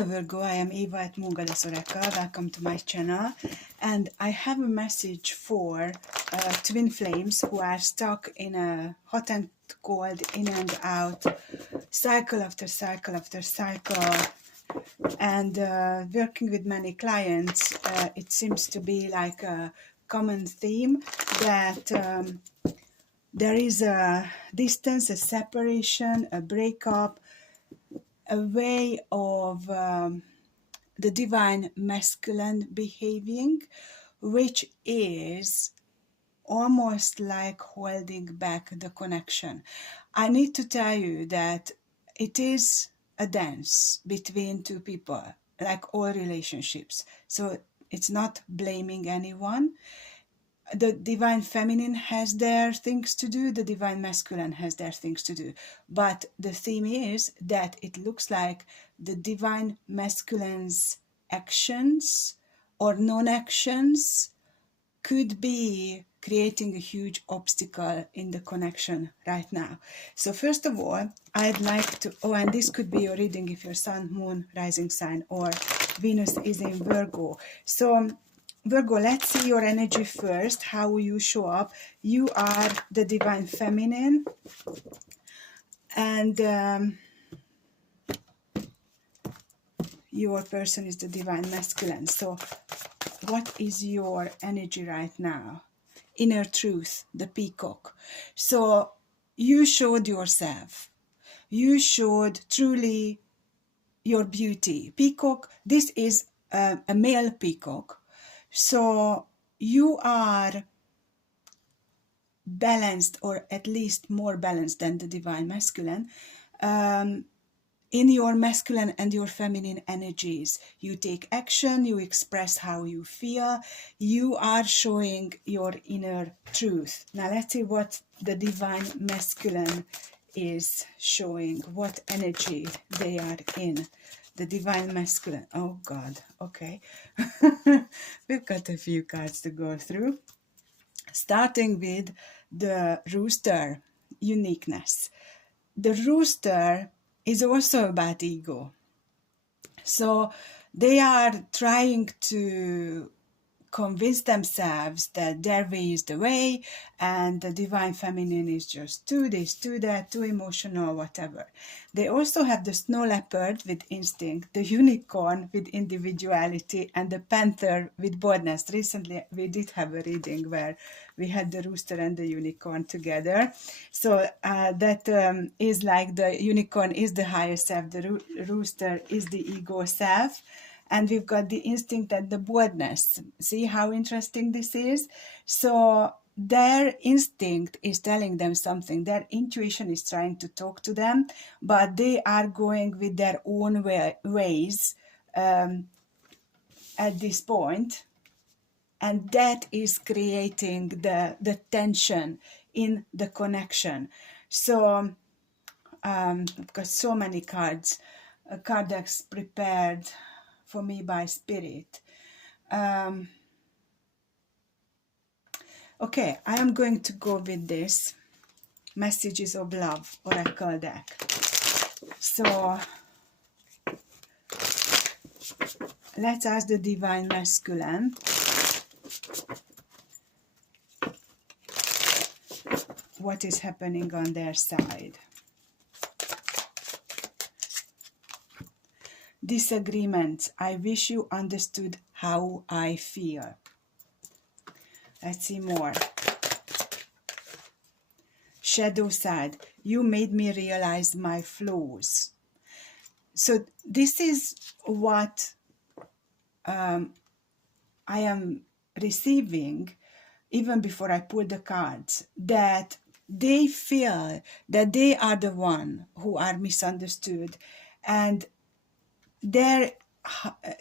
Hello Virgo, I am Eva at Mungadasareka. Welcome to my channel, and I have a message for twin flames who are stuck in a hot and cold, in and out, cycle after cycle after cycle, and working with many clients. It seems to be like a common theme that there is a distance, a separation, a breakup, a way of the divine masculine behaving, which is almost like holding back the connection. I need to tell you that it is a dance between two people, like all relationships. So it's not blaming anyone. The divine feminine has their things to do, the divine masculine has their things to do. But the theme is that it looks like the divine masculine's actions or non-actions could be creating a huge obstacle in the connection right now. So first of all, I'd like to, and this could be your reading if your sun, moon, rising sign, or Venus is in Virgo. So Virgo, let's see your energy first, how you show up. You are the divine feminine, and your person is the divine masculine. So what is your energy right now? Inner truth, the peacock. So you showed yourself. You showed truly your beauty. Peacock, this is a male peacock. So you are balanced, or at least more balanced than the divine masculine, in your masculine and your feminine energies. You take action, you express how you feel, you are showing your inner truth. Now let's see what the divine masculine is showing, what energy they are in. The divine masculine, oh God, okay. We've got a few cards to go through. Starting with the rooster, uniqueness. The rooster is also about ego. So they are trying to convince themselves that their way is the way, and the divine feminine is just too this, too that, too emotional, whatever. They also have the snow leopard with instinct, the unicorn with individuality, and the panther with boldness. Recently we did have a reading where we had the rooster and the unicorn together. So that is like the unicorn is the higher self, the rooster is the ego self. And we've got the instinct and the boldness. See how interesting this is? So their instinct is telling them something. Their intuition is trying to talk to them, but they are going with their own ways at this point. And that is creating the tension in the connection. So I've got so many cards, card decks prepared for me by spirit. Okay, I am going to go with this Messages of Love Oracle deck. So let's ask the divine masculine what is happening on their side. Disagreements. I wish you understood how I feel. Let's see more. Shadow side. You made me realize my flaws. So this is what I am receiving even before I pull the cards, that they feel that they are the one who are misunderstood, and they're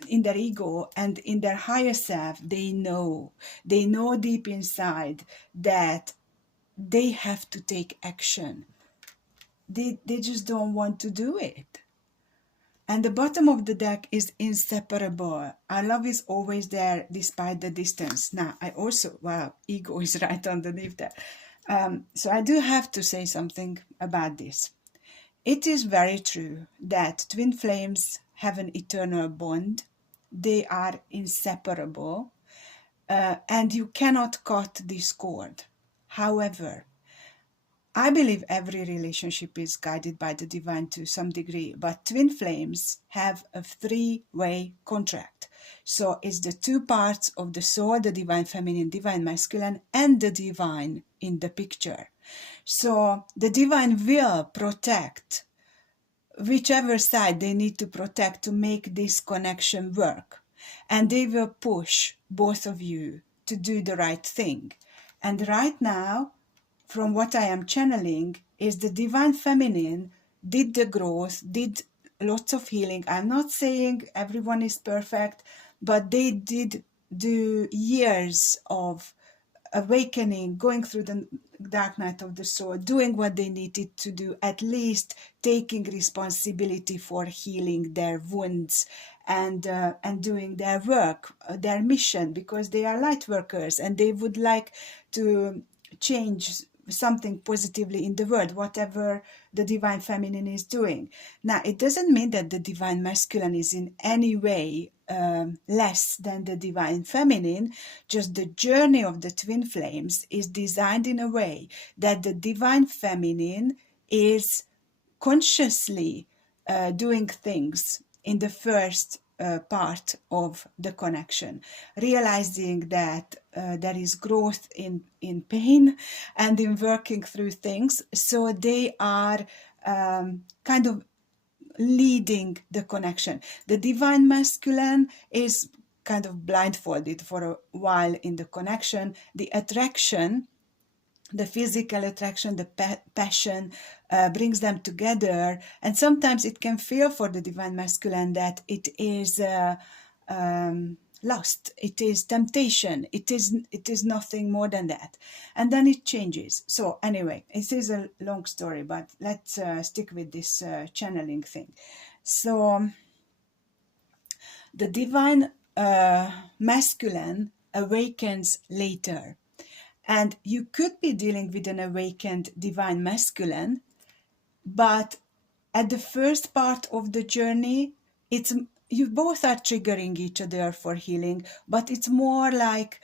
in their ego and in their higher self, they know deep inside that they have to take action. They just don't want to do it. And the bottom of the deck is inseparable. Our love is always there despite the distance. Now, I also, wow, ego is right underneath that. So I do have to say something about this. It is very true that twin flames have an eternal bond. They are inseparable, and you cannot cut this cord. However, I believe every relationship is guided by the divine to some degree, but twin flames have a three-way contract. So it's the two parts of the soul, the divine feminine, divine masculine, and the divine in the picture. So the divine will protect whichever side they need to protect to make this connection work. And they will push both of you to do the right thing. And right now, from what I am channeling, is the divine feminine did the growth, did lots of healing. I'm not saying everyone is perfect, but they did do years of awakening, going through the dark night of the soul, doing what they needed to do, at least taking responsibility for healing their wounds and doing their work, their mission, because they are light workers and they would like to change something positively in the world, whatever the divine feminine is doing. Now, it doesn't mean that the divine masculine is in any way less than the divine feminine. Just the journey of the twin flames is designed in a way that the divine feminine is consciously doing things in the first part of the connection, realizing that there is growth in pain and in working through things. So they are kind of leading the connection. The divine masculine is kind of blindfolded for a while in the connection. The attraction, the physical attraction, the passion brings them together, and sometimes it can feel for the divine masculine that it is lust, it is temptation, it is nothing more than that, and then it changes. So anyway, it is a long story, but let's stick with this channeling thing. So the divine masculine awakens later. And you could be dealing with an awakened divine masculine, but at the first part of the journey, you both are triggering each other for healing, but it's more like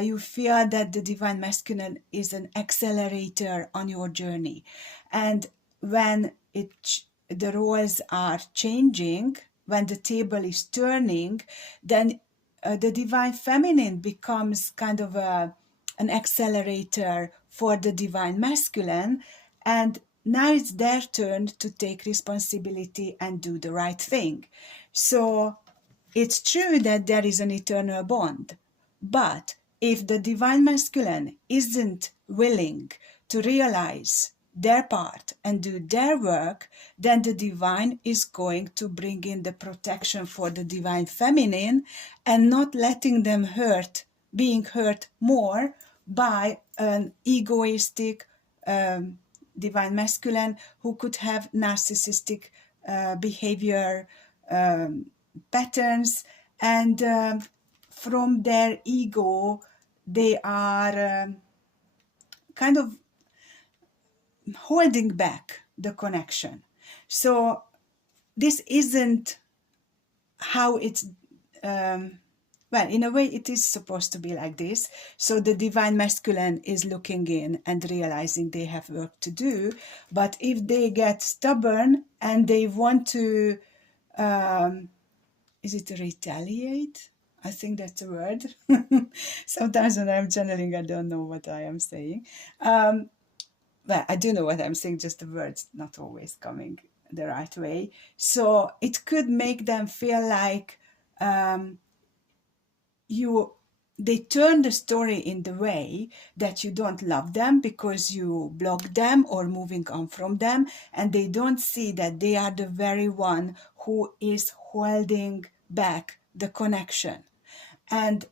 you feel that the divine masculine is an accelerator on your journey. And when the roles are changing, when the table is turning, then the divine feminine becomes kind of an accelerator for the divine masculine, and now it's their turn to take responsibility and do the right thing. So it's true that there is an eternal bond, but if the divine masculine isn't willing to realize their part and do their work, then the divine is going to bring in the protection for the divine feminine and not letting them being hurt more by an egoistic divine masculine who could have narcissistic behavior patterns, and from their ego they are kind of holding back the connection. So this isn't how it's well, in a way it is supposed to be like this. So the divine masculine is looking in and realizing they have work to do, but if they get stubborn and they want to is it retaliate? I think that's a word. Sometimes when I'm channeling, I don't know what I am saying. Well, I do know what I'm saying, just the words not always coming the right way. So it could make them feel like they turn the story in the way that you don't love them because you block them or moving on from them, and they don't see that they are the very one who is holding back the connection. And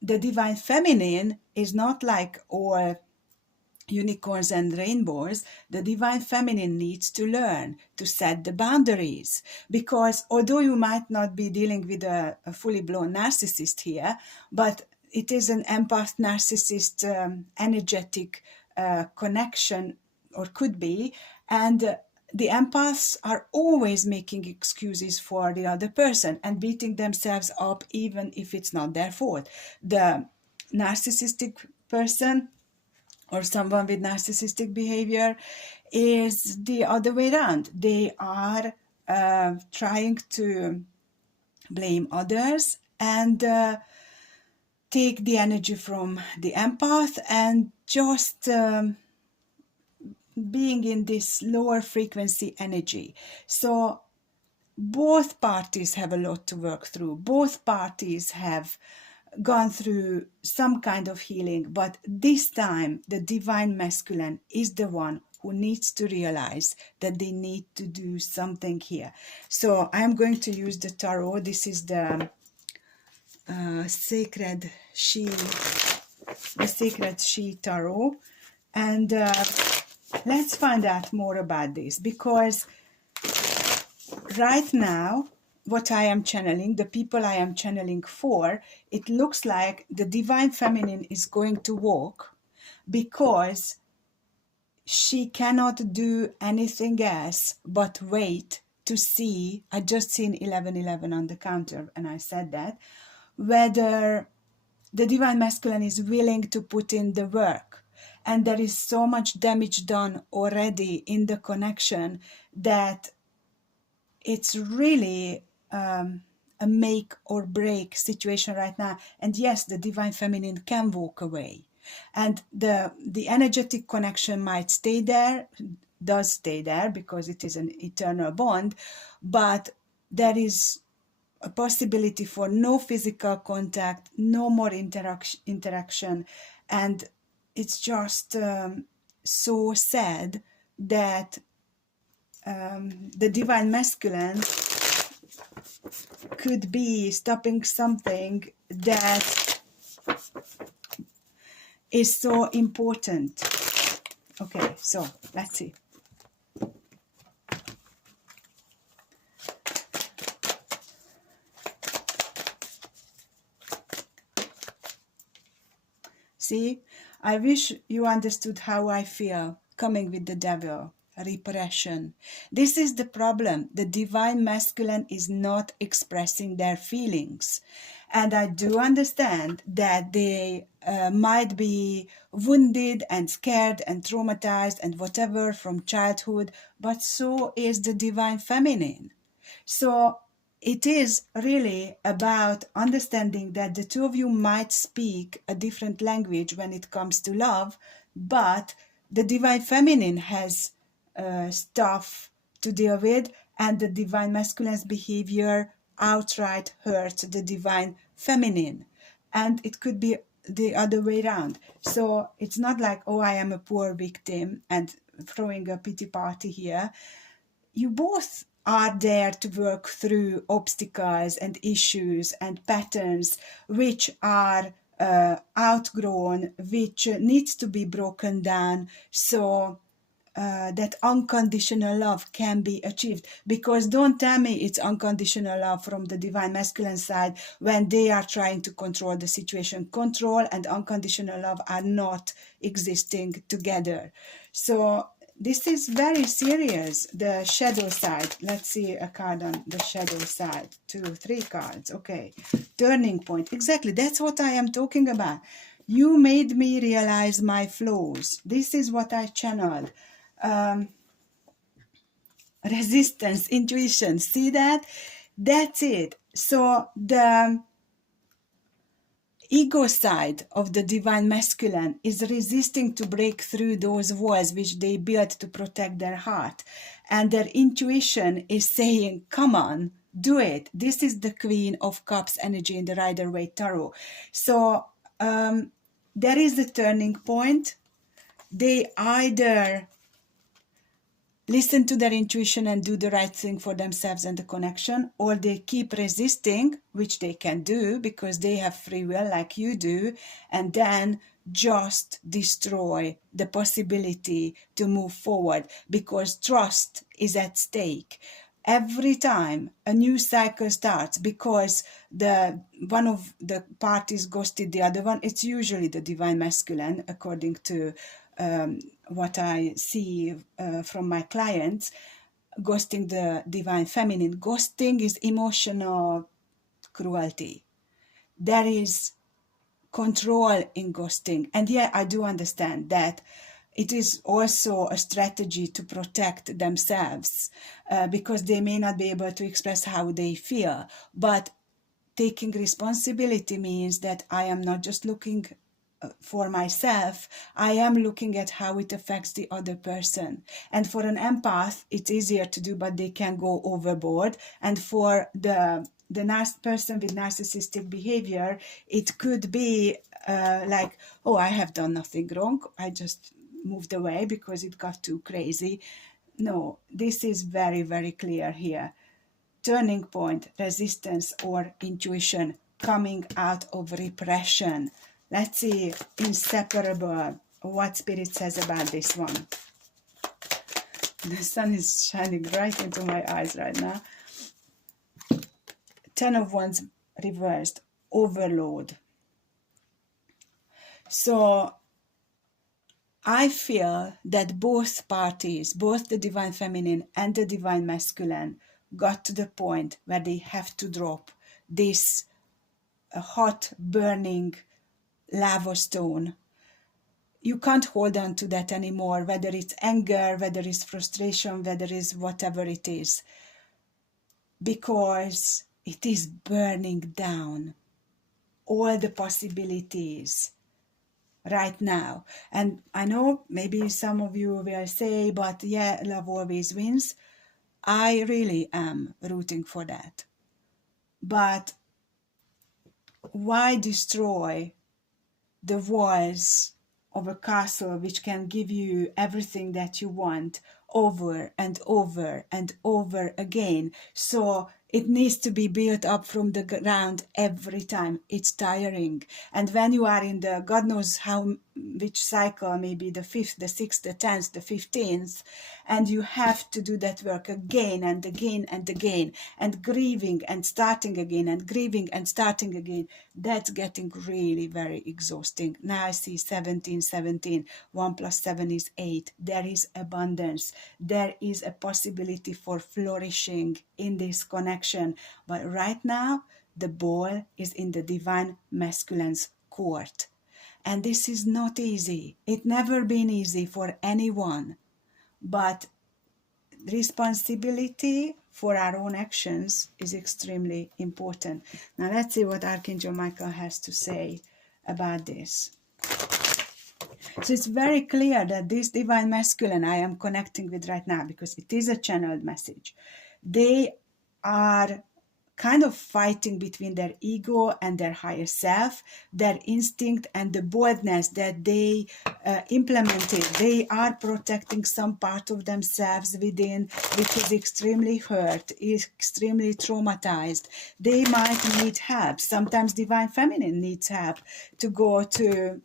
the divine feminine is not like all unicorns and rainbows. The divine feminine needs to learn to set the boundaries, because although you might not be dealing with a fully blown narcissist here, but it is an empath narcissist energetic connection, or could be, and the empaths are always making excuses for the other person and beating themselves up even if it's not their fault. The narcissistic person or someone with narcissistic behavior is the other way around. They are trying to blame others and take the energy from the empath and just being in this lower frequency energy. So both parties have a lot to work through. Both parties have gone through some kind of healing, but this time the divine masculine is the one who needs to realize that they need to do something here. So I'm going to use the tarot. This is the Sacred She Tarot, and let's find out more about this, because right now what I am channeling, the people I am channeling for, it looks like the divine feminine is going to walk because she cannot do anything else but wait to see. I just seen 1111 on the counter and I said that, whether the divine masculine is willing to put in the work. And there is so much damage done already in the connection that it's really a make or break situation right now. And yes, the divine feminine can walk away. And the energetic connection might stay there, does stay there, because it is an eternal bond, but there is a possibility for no physical contact, no more interaction, and it's just so sad that the divine masculine could be stopping something that is so important. Okay, so let's see. See, I wish you understood how I feel coming with the devil. Repression. This is the problem. The divine masculine is not expressing their feelings. And I do understand that they might be wounded and scared and traumatized and whatever from childhood, but so is the divine feminine. So it is really about understanding that the two of you might speak a different language when it comes to love, but the divine feminine has stuff to deal with, and the divine masculine's behavior outright hurts the divine feminine. And it could be the other way around. So it's not like, oh, I am a poor victim and throwing a pity party here. You both are there to work through obstacles and issues and patterns which are outgrown, which needs to be broken down, so that unconditional love can be achieved. Because don't tell me it's unconditional love from the divine masculine side when they are trying to control the situation. Control and unconditional love are not existing together. So this is very serious. The shadow side. Let's see a card on the shadow side. 2, 3 cards. Okay. Turning point. Exactly. That's what I am talking about. You made me realize my flaws. This is what I channeled. Resistance, intuition. See that? That's it. So the ego side of the divine masculine is resisting to break through those walls which they built to protect their heart, and their intuition is saying, come on, do it. This is the Queen of Cups energy in the Rider-Waite Tarot. So there is a turning point. They either listen to their intuition and do the right thing for themselves and the connection, or they keep resisting, which they can do because they have free will like you do, and then just destroy the possibility to move forward, because trust is at stake. Every time a new cycle starts, because the one of the parties ghosted the other one, it's usually the divine masculine, according to what I see from my clients. ghosting the divine feminine. Ghosting is emotional cruelty. There is control in ghosting. And yeah, I do understand that it is also a strategy to protect themselves because they may not be able to express how they feel. But taking responsibility means that I am not just looking for myself, I am looking at how it affects the other person. And for an empath, it's easier to do, but they can go overboard. And for the person with narcissistic behavior, it could be like, oh, I have done nothing wrong. I just moved away because it got too crazy. No, this is very, very clear here. Turning point, resistance, or intuition coming out of repression. Let's see, inseparable, what Spirit says about this one. The sun is shining right into my eyes right now. 10 of Wands reversed, overload. So I feel that both parties, both the divine feminine and the divine masculine, got to the point where they have to drop this hot, burning lava stone. You can't hold on to that anymore, whether it's anger, whether it's frustration, whether it's whatever it is, because it is burning down all the possibilities right now. And I know maybe some of you will say, but yeah, love always wins. I really am rooting for that. But why destroy the walls of a castle which can give you everything that you want over and over and over again? So it needs to be built up from the ground every time. It's tiring. And when you are in the, God knows how, which cycle, maybe the 5th, the 6th, the 10th, the 15th, and you have to do that work again and again and again, and grieving and starting again and grieving and starting again, that's getting really very exhausting. Now I see 17, 17, 1 plus 7 is 8. There is abundance. There is a possibility for flourishing in this connection. But right now, the ball is in the divine masculine's court. And this is not easy. It's never been easy for anyone. But responsibility for our own actions is extremely important. Now let's see what Archangel Michael has to say about this. So it's very clear that this divine masculine I am connecting with right now, because it is a channeled message, they are kind of fighting between their ego and their higher self, their instinct and the boldness that they implemented. They are protecting some part of themselves within, which is extremely hurt, is extremely traumatized. They might need help. Sometimes divine feminine needs help to go to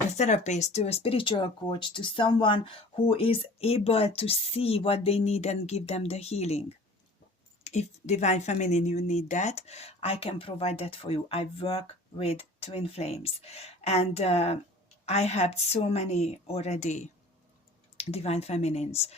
a therapist, to a spiritual coach, to someone who is able to see what they need and give them the healing. If divine feminine, you need that, I can provide that for you. I work with twin flames, and I have so many already divine feminines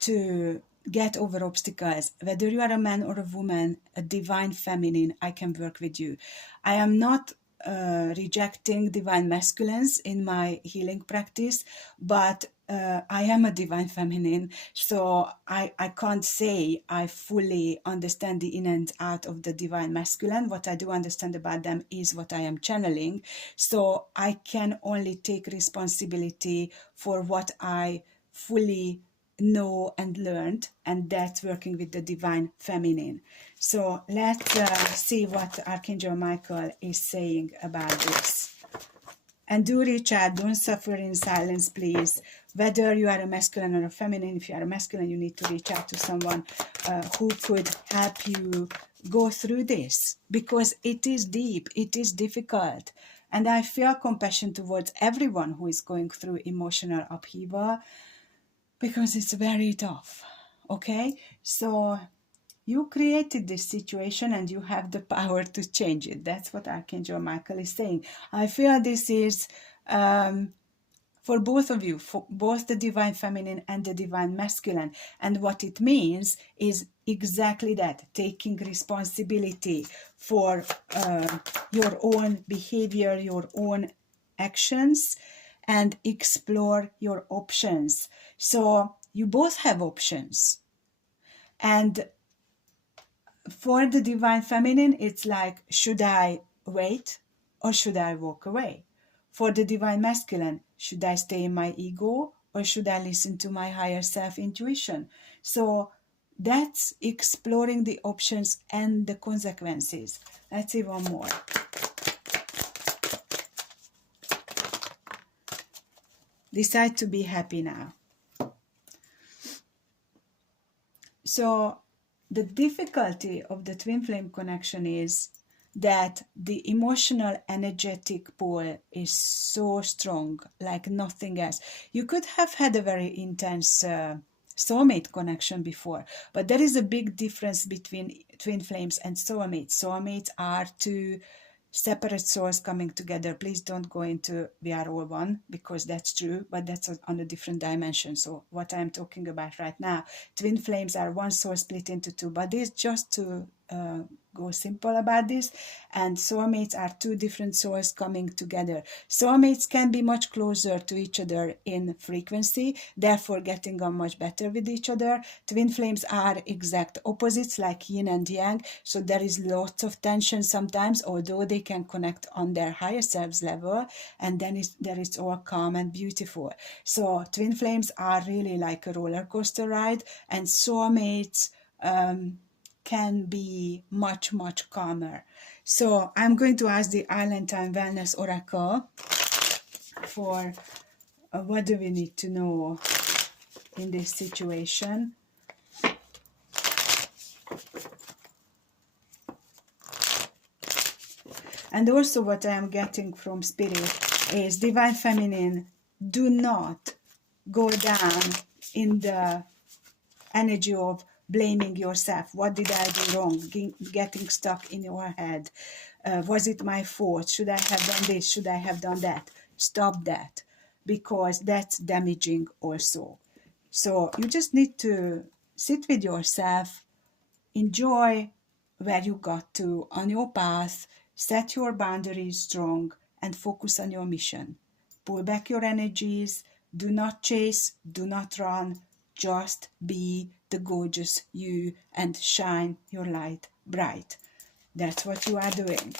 to get over obstacles. Whether you are a man or a woman, a divine feminine, I can work with you. I am not rejecting divine masculines in my healing practice, but I am a divine feminine, so I can't say I fully understand the in and out of the divine masculine. What I do understand about them is what I am channeling, so I can only take responsibility for what I fully know and learned, and that's working with the divine feminine. So let's see what Archangel Michael is saying about this. And do reach out, don't suffer in silence, please. Whether you are a masculine or a feminine, if you are a masculine, you need to reach out to someone who could help you go through this, because it is deep, it is difficult. And I feel compassion towards everyone who is going through emotional upheaval, because it's very tough. Okay, so you created this situation and you have the power to change it. That's what Archangel Michael is saying. I feel this is for both of you, for both the divine feminine and the divine masculine. And what it means is exactly that, taking responsibility for your own behavior, your own actions, and explore your options. So you both have options. And for the divine feminine, it's like, should I wait or should I walk away? For the divine masculine, should I stay in my ego or should I listen to my higher self intuition? So that's exploring the options and the consequences. Let's see one more. Decide to be happy now. So the difficulty of the twin flame connection is that the emotional energetic pull is so strong, like nothing else. You could have had a very intense soulmate connection before, but there is a big difference between twin flames and soulmates. Soulmates are two separate souls coming together. Please don't go into we are all one, because that's true, but that's on a different dimension. So what I'm talking about right now, twin flames are one soul split into two bodies, just to go simple about this. And soulmates are two different souls coming together. Soulmates can be much closer to each other in frequency, therefore getting on much better with each other. Twin flames are exact opposites, like yin and yang, so there is lots of tension sometimes, although they can connect on their higher selves level, and then there is all calm and beautiful. So twin flames are really like a roller coaster ride, and soulmates can be much, much calmer. So I'm going to ask the Island Time Wellness Oracle for what do we need to know in this situation. And also what I am getting from Spirit is, Divine Feminine, do not go down in the energy of blaming yourself. What did I do wrong? Getting stuck in your head. Was it my fault? Should I have done this? Should I have done that? Stop that, because that's damaging also. So you just need to sit with yourself, enjoy where you got to on your path, set your boundaries strong, and focus on your mission. Pull back your energies, do not chase, do not run, just be the gorgeous you and shine your light bright. That's what you are doing.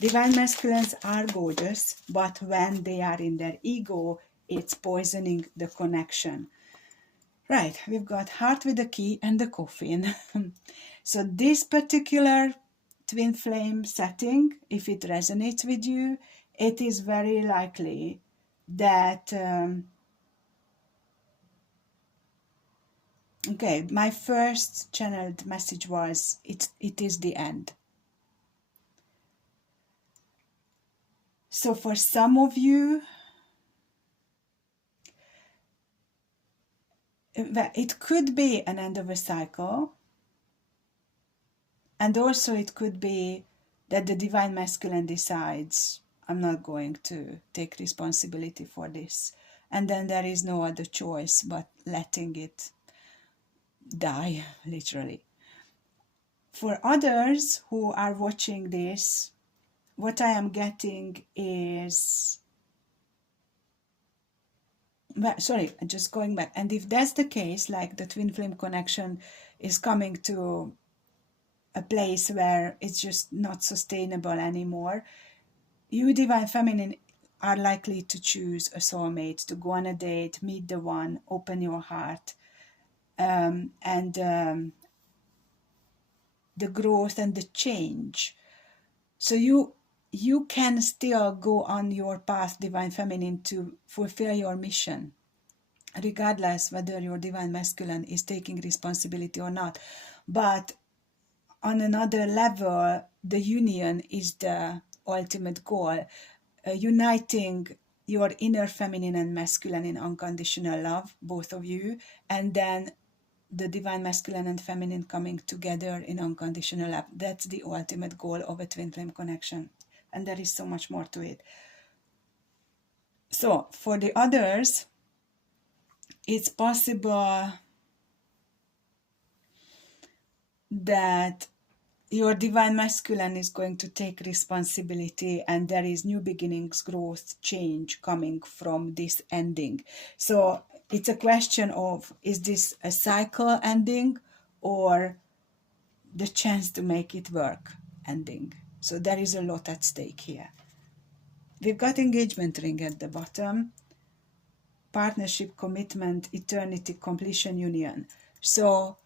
Divine masculines are gorgeous, but when they are in their ego, it's poisoning the connection. Right, we've got heart with the key and the coffin. So this particular twin flame setting, if it resonates with you, it is very likely that okay, my first channeled message was it is the end. So for some of you, it could be an end of a cycle, and also it could be that the divine masculine decides, I'm not going to take responsibility for this, and then there is no other choice but letting it die, literally. For others who are watching this, what I am getting is, sorry, just going back, and if that's the case, like the twin flame connection is coming to a place where it's just not sustainable anymore, you divine feminine are likely to choose a soulmate, to go on a date, meet the one, open your heart, and the growth and the change. So you can still go on your path, divine feminine, to fulfill your mission, regardless whether your divine masculine is taking responsibility or not. But on another level, the union is the ultimate goal, uniting your inner feminine and masculine in unconditional love, both of you, and then the divine masculine and feminine coming together in unconditional love. That's the ultimate goal of a twin flame connection. And there is so much more to it. So for the others, it's possible that your divine masculine is going to take responsibility, and there is new beginnings, growth, change coming from this ending. So it's a question of, is this a cycle ending or the chance to make it work ending? So there is a lot at stake here. We've got engagement ring at the bottom, partnership, commitment, eternity, completion, union. So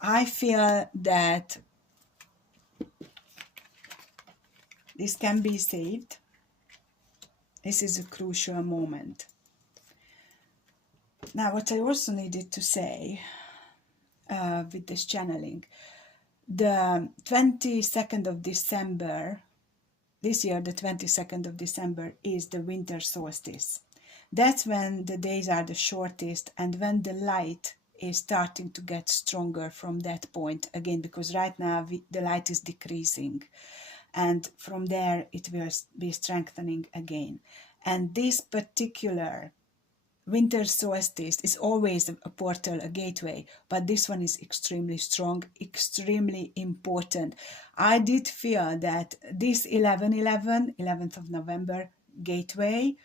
I feel that this can be saved. This is a crucial moment. Now, what I also needed to say with this channeling, the 22nd of December, this year, the 22nd of December is the winter solstice. That's when the days are the shortest and when the light is starting to get stronger from that point again, because right now the light is decreasing. And from there, it will be strengthening again. And this particular winter solstice is always a portal, a gateway, but this one is extremely strong, extremely important. I did feel that this 11th of November gateway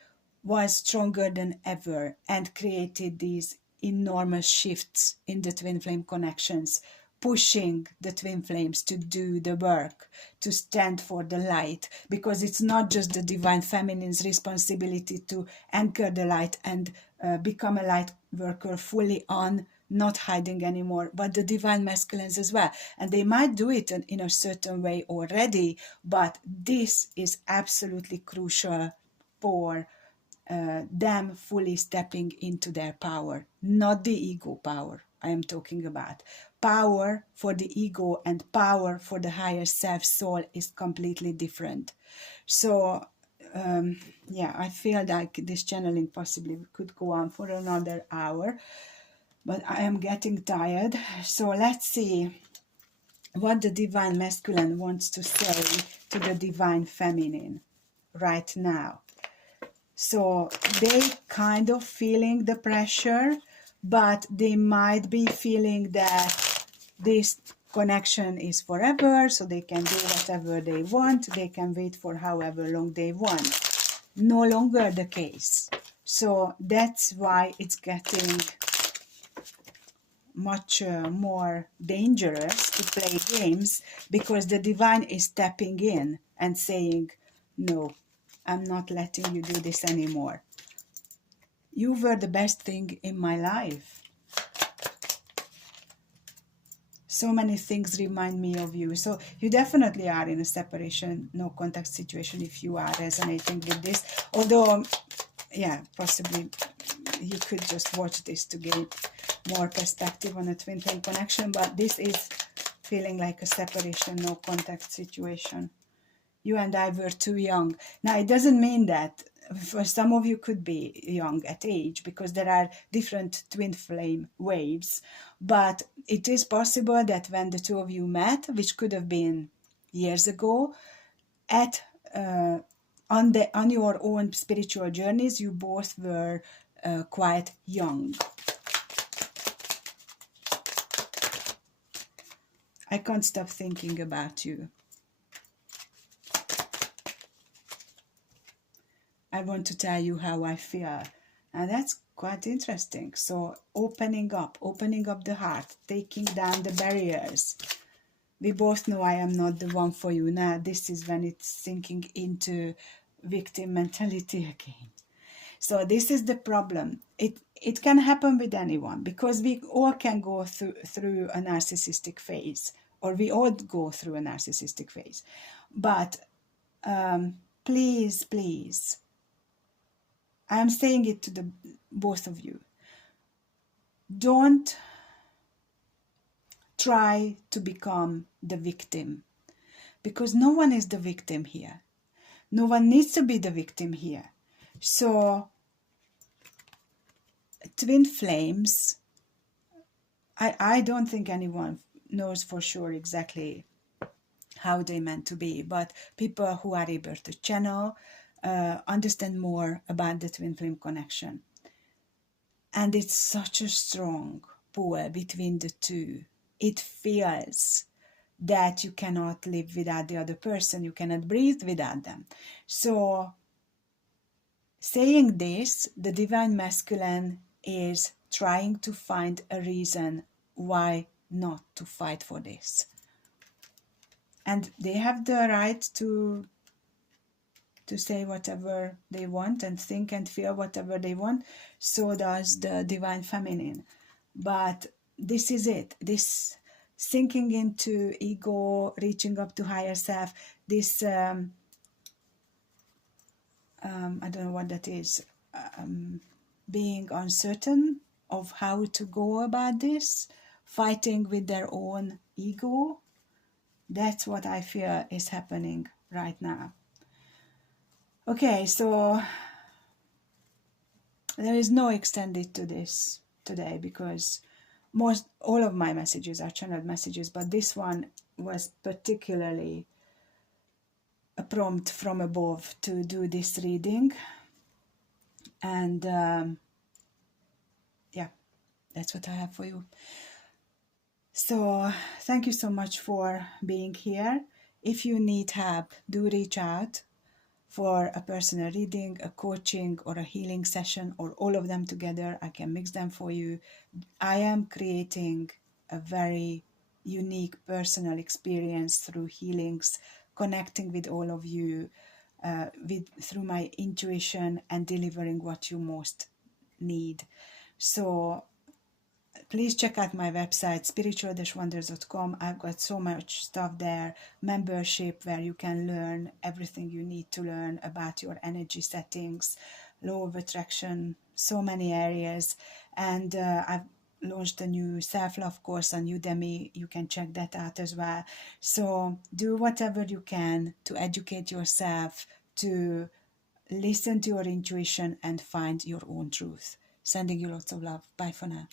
was stronger than ever and created these enormous shifts in the twin flame connections, pushing the twin flames to do the work, to stand for the light, because it's not just the divine feminine's responsibility to anchor the light and become a light worker fully on, not hiding anymore, but the divine masculines as well. And they might do it in a certain way already, but this is absolutely crucial for them fully stepping into their power, not the ego power I am talking about. Power for the ego and power for the higher self soul is completely different. So yeah, I feel like this channeling possibly could go on for another hour, but I am getting tired. So let's see what the divine masculine wants to say to the divine feminine right now. So they kind of feeling the pressure, but they might be feeling that this connection is forever, so they can do whatever they want. They can wait for however long they want. No longer the case. So that's why it's getting much more dangerous to play games, because the divine is stepping in and saying, no, I'm not letting you do this anymore. You were the best thing in my life. So many things remind me of you. So you definitely are in a separation, no contact situation if you are resonating with this. Although, yeah, possibly you could just watch this to gain more perspective on a twin flame connection, but this is feeling like a separation, no contact situation. You and I were too young. Now, it doesn't mean that for some of you could be young at age, because there are different twin flame waves, but it is possible that when the two of you met, which could have been years ago, at on your own spiritual journeys, you both were quite young. I can't stop thinking about you. I want to tell you how I feel. And that's quite interesting. So opening up the heart, taking down the barriers. We both know I am not the one for you. Now this is when it's sinking into victim mentality again. So this is the problem. It can happen with anyone, because we all can go through a narcissistic phase, or we all go through a narcissistic phase. But please, please, I'm saying it to the both of you. Don't try to become the victim, because no one is the victim here. No one needs to be the victim here. So twin flames, I don't think anyone knows for sure exactly how they meant to be, but people who are able to channel understand more about the twin flame connection. And it's such a strong pull between the two. It feels that you cannot live without the other person, you cannot breathe without them. So saying this, the divine masculine is trying to find a reason why not to fight for this. And they have the right to say whatever they want and think and feel whatever they want. So does the divine feminine. But this is it. This sinking into ego, reaching up to higher self, this I don't know what that is, being uncertain of how to go about this, fighting with their own ego. That's what I feel is happening right now. Okay, so there is no extended to this today because all of my messages are channeled messages, but this one was particularly a prompt from above to do this reading. And yeah, that's what I have for you. So thank you so much for being here. If you need help, do reach out for a personal reading, a coaching, or a healing session, or all of them together. I can mix them for you. I am creating a very unique personal experience through healings, connecting with all of you through my intuition and delivering what you most need. So please check out my website, spiritual-wonders.com. I've got so much stuff there, membership where you can learn everything you need to learn about your energy settings, law of attraction, so many areas. And I've launched a new self-love course on Udemy. You can check that out as well. So do whatever you can to educate yourself, to listen to your intuition and find your own truth. Sending you lots of love. Bye for now.